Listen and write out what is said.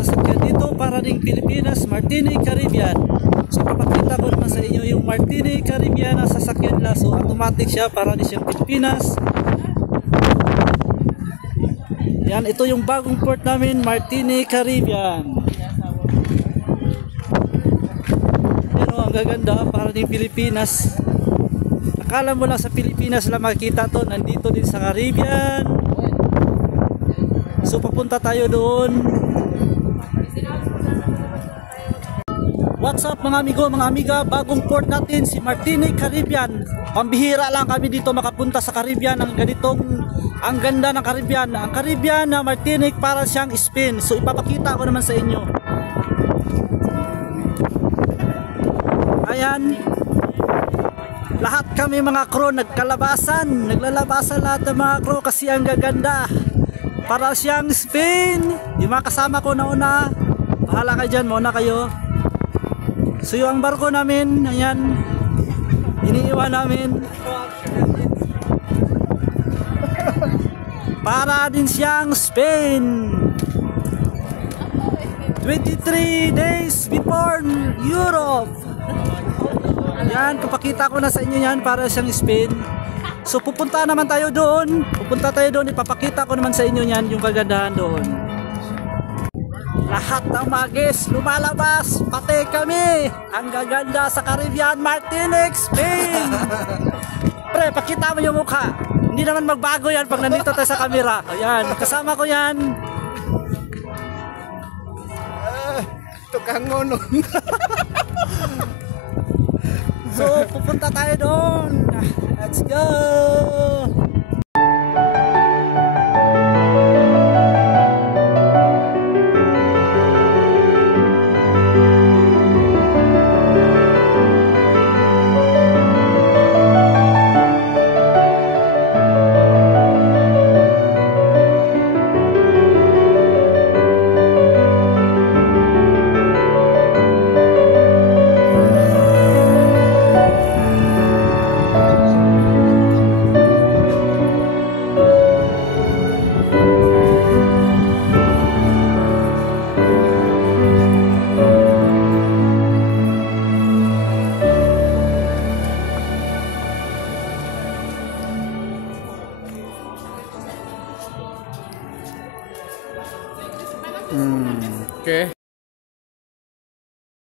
sasakyan dito para ring Pilipinas, Martinique, Caribbean. So papakita ko naman sa inyo yung Martinique, Caribbean na sasakyan nila. So automatic siya para di siyang Pilipinas. Yan, ito yung bagong port namin, Martinique, Caribbean. Pero ang gaganda para ring Pilipinas. Akala mo lang sa Pilipinas lang makikita to, nandito din sa Caribbean. So papunta tayo doon. What's up mga amigo, mga amiga, bagong port natin si Martinique, Caribbean. Pambihira lang kami dito makapunta sa Caribbean. Ang ganitong, ang ganda ng Caribbean. Ang Caribbean na Martinique para siyang Spain. So ipapakita ko naman sa inyo. Ayan. Lahat kami mga crew nagkalabasan. Naglalabasan lahat ng mga crew kasi ang gaganda. Para siyang Spain. Yung mga kasama ko na una, bahala kayo dyan, mauna kayo. So yung barko namin, ayan, iniiwan namin. Para din siyang Spain. 23 days before Europe. Yan, papakita ko na sa inyo yan para siyang Spain. So pupunta naman tayo doon. Pupunta tayo doon, ipapakita ko naman sa inyo yan, yung kagandahan doon. Lahat ng mga guests lumalabas, pati kami. Ang gaganda sa Caribbean, Martinique, Spain. Pre, pakita mo yung mukha. Hindi naman magbago yan pag nandito tayo sa camera. Ayan, kasama ko yan. Tukang ngono. So, pupunta tayo doon. Let's go!